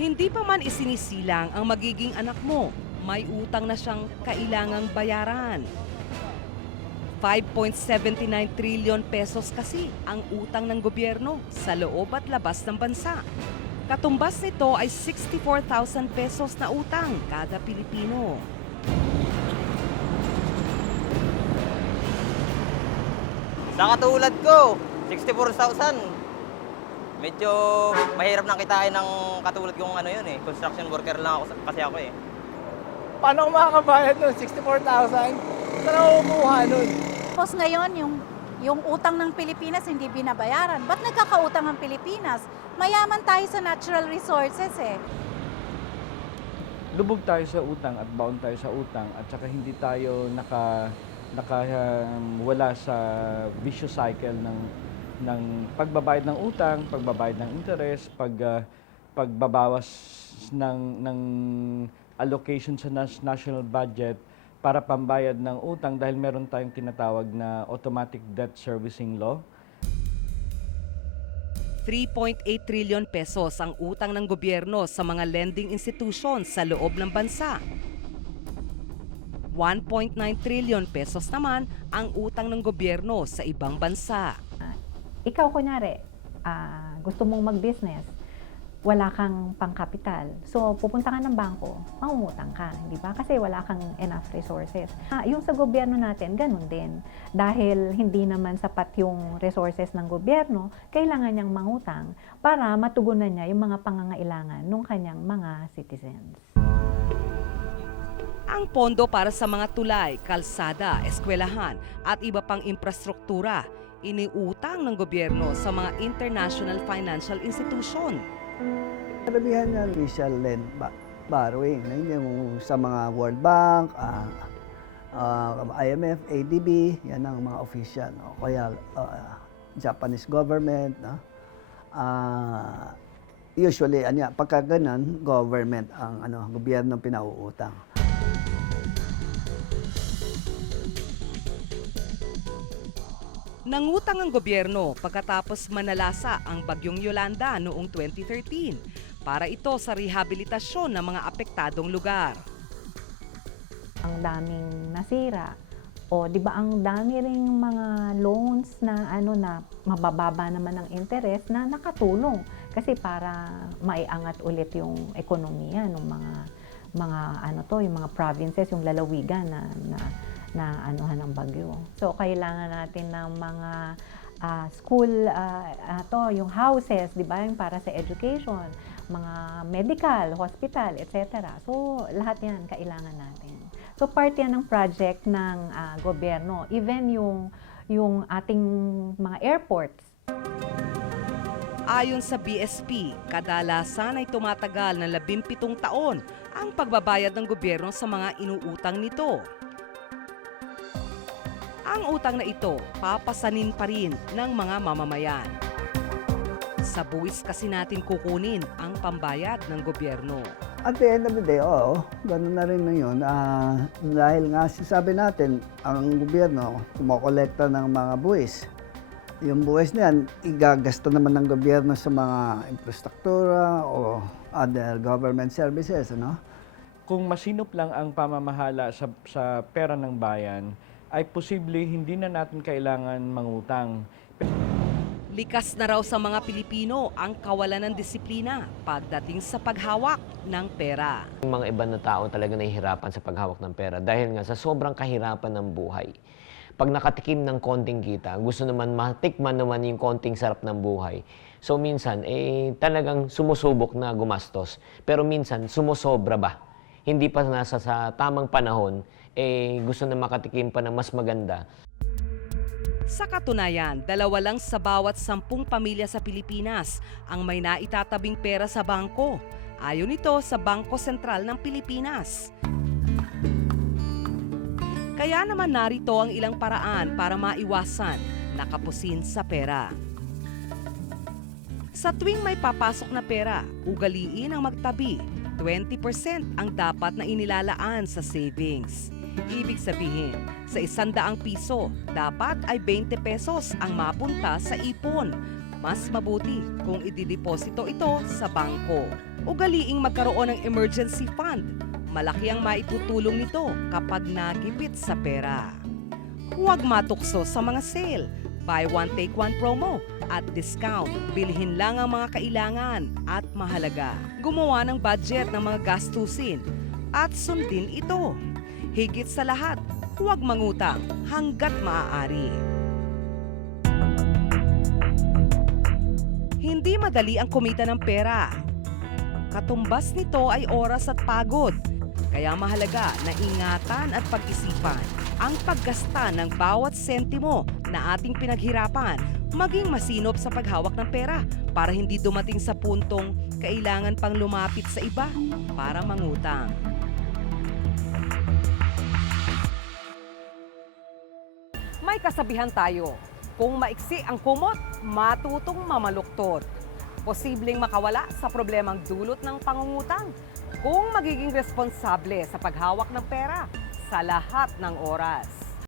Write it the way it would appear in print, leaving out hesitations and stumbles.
Hindi pa man isinisilang ang magiging anak mo, may utang na siyang kailangang bayaran. 5.79 trillion pesos kasi ang utang ng gobyerno sa loob at labas ng bansa. Katumbas nito ay 64,000 pesos na utang kada Pilipino. Sa katulad ko, 64,000. Medyo mahirap nang kitain ng katulad kong ano yun eh. Construction worker lang ako kasi ako eh. Paano ako makakabayad nun? 64,000? Saan ako kumuha nun? Tapos ngayon, yung utang ng Pilipinas hindi binabayaran. Ba't nagkakautang ang Pilipinas? Mayaman tayo sa natural resources eh. Lubog tayo sa utang at baon tayo sa utang at saka hindi tayo wala sa vicious cycle ng pagbabayad ng utang, pagbabayad ng interest, pagbabawas ng allocation sa national budget para pambayad ng utang dahil meron tayong tinatawag na automatic debt servicing law. 3.8 trillion pesos ang utang ng gobyerno sa mga lending institutions sa loob ng bansa. 1.9 trillion pesos naman ang utang ng gobyerno sa ibang bansa. Ikaw kunyari, gusto mong mag-business, wala kang pangkapital. So, pupunta ka ng bangko, mangungutang ka, di ba? Kasi wala kang enough resources. Yung sa gobyerno natin, ganun din. Dahil hindi naman sapat yung resources ng gobyerno, kailangan niyang mangutang para matugunan niya yung mga pangangailangan ng kanyang mga citizens. Ang pondo para sa mga tulay, kalsada, eskwelahan at iba pang infrastruktura, iniutang ng gobyerno sa mga international financial institution. Karamihan niya official lend borrowing. Yung sa mga World Bank, IMF, ADB, yan ang mga official. No? Kaya Japanese government. No? Usually, pagka ganun, government ang gobyerno ang pinauutang. Nangutang ang gobyerno pagkatapos manalasa ang bagyong Yolanda noong 2013 para ito sa rehabilitasyon ng mga apektadong lugar. Ang daming nasira. O, di ba ang dami ring mga loans na na mabababa naman ang interest na nakatulong kasi para maiangat ulit yung ekonomiya ng yung mga provinces, yung lalawigan na anuhan ng bagyo. So, kailangan natin ng mga school, yung houses, di ba, yung para sa education, mga medical, hospital, etc. So, lahat yan kailangan natin. So, part yan ng project ng gobyerno. Even yung ating mga airports. Ayon sa BSP, kadalasan ay tumatagal na 17 taon ang pagbabayad ng gobyerno sa mga inuutang nito. Ang utang na ito, papasanin pa rin ng mga mamamayan. Sa buwis kasi natin kukunin ang pambayad ng gobyerno. At the end of the day, ganun na rin na yun. Dahil nga sabi natin, ang gobyerno kumokolekta ng mga buwis. Yung buwis niyan, igagasta naman ng gobyerno sa mga infrastruktura o other government services. Kung masinop lang ang pamamahala sa pera ng bayan, ay posible hindi na natin kailangan mangutang. Likas na raw sa mga Pilipino ang kawalan ng disiplina pagdating sa paghawak ng pera. Yung mga iba na tao talaga nahihirapan sa paghawak ng pera dahil nga sa sobrang kahirapan ng buhay. Pag nakatikim ng konting kita, gusto naman matikman naman yung konting sarap ng buhay. So minsan, talagang sumusubok na gumastos. Pero minsan, sumusobra ba? Hindi pa nasa sa tamang panahon, gusto na makatikim pa ng mas maganda. Sa katunayan, 2 lang sa bawat 10 pamilya sa Pilipinas ang may naitatabing pera sa bangko. Ayon ito sa Bangko Sentral ng Pilipinas. Kaya naman narito ang ilang paraan para maiwasan nakapusin sa pera. Sa tuwing may papasok na pera, ugaliin ang magtabi. 20% ang dapat na inilalaan sa savings. Ibig sabihin, sa 100 piso, dapat ay 20 pesos ang mapunta sa ipon. Mas mabuti kung idideposito ito sa bangko. ugaliing magkaroon ng emergency fund. Malaki ang maitutulong nito kapag nagipit sa pera. Huwag matukso sa mga sale, buy one take one promo at discount. Bilhin lang ang mga kailangan at mahalaga. Gumawa ng budget ng mga gastusin at sundin ito. Higit sa lahat, huwag mangutang hanggat maaari. Hindi madali ang kumita ng pera. Katumbas nito ay oras at pagod. Kaya mahalaga na ingatan at pag-isipan ang paggasta ng bawat sentimo na ating pinaghirapan, maging masinop sa paghawak ng pera para hindi dumating sa puntong kailangan pang lumapit sa iba para mangutang. May kasabihan tayo, kung maiksi ang kumot, matutong mamaluktot. Posibleng makawala sa problemang dulot ng pangungutang kung magiging responsable sa paghawak ng pera sa lahat ng oras.